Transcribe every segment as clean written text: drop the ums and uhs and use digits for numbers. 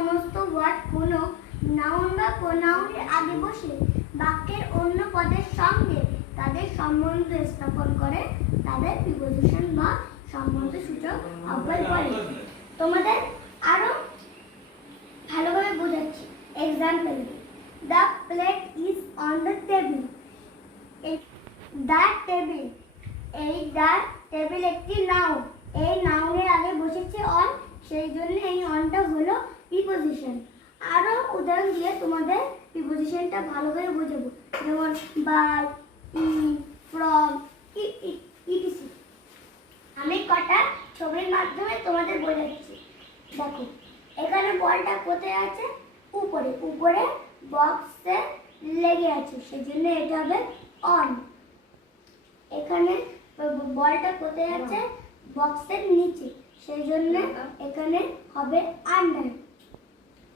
সমস্ত ওয়ার্ড কোনো নাউন বা প্রোনাউনের আগে বসে বাক্যের অন্য পদের সঙ্গে তাদের সম্বন্ধ স্থাপন করে তাদের প্রিপোজিশন বা সম্বন্ধসূচক অব্যয় বলে। তোমাদের আরো ভালোভাবে বোঝাচ্ছি। Example, the plate is on the table. The table, এই দ্য টেবিল একটি নাউন। এই নাউনের আগে বসেছে অন, সেই জন্য এই অনটা হলো প্রিপোজিশন। আরো উদাহরণ দিয়ে তোমাদের প্রিপোজিশনটা ভালো করে বোঝাবো, যেমন বাই, ইন, ফ্রম, ইটিসি। আমি কটা ছবির মাধ্যমে তোমাদের বোঝাচ্ছি। দেখো, এখানে বলটা কোথায় আছে? উপরে। উপরে বক্সে লেগে আছে, সেজন্য এটা হবে অন। এখানে বলটা কোথায় আছে? বক্সের নিচে, সেই জন্য এখানে হবে আন্ডার।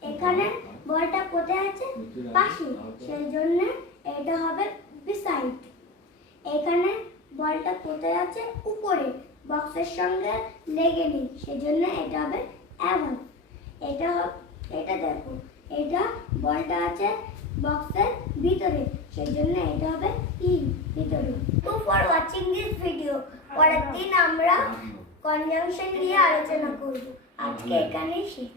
এখানে বলটা কোথায় আছে? পাশে, সেই জন্য এটা হবে বিসাইড। এখানে বলটা কোথায় আছে? উপরে, বক্সের সঙ্গে লেগে নেই, সেজন্য এটা হবে অ্যাভাব। এটা দেখো, এটা বলটা আছে বক্সের ভিতরে, সেই জন্য এটা হবে ইন, ভিতরে। তো ফর ওয়াচিং দিস ভিডিও, পরের দিন আমরা কনজাংশন নিয়ে আলোচনা করব। আজকে এখানেই শেষ।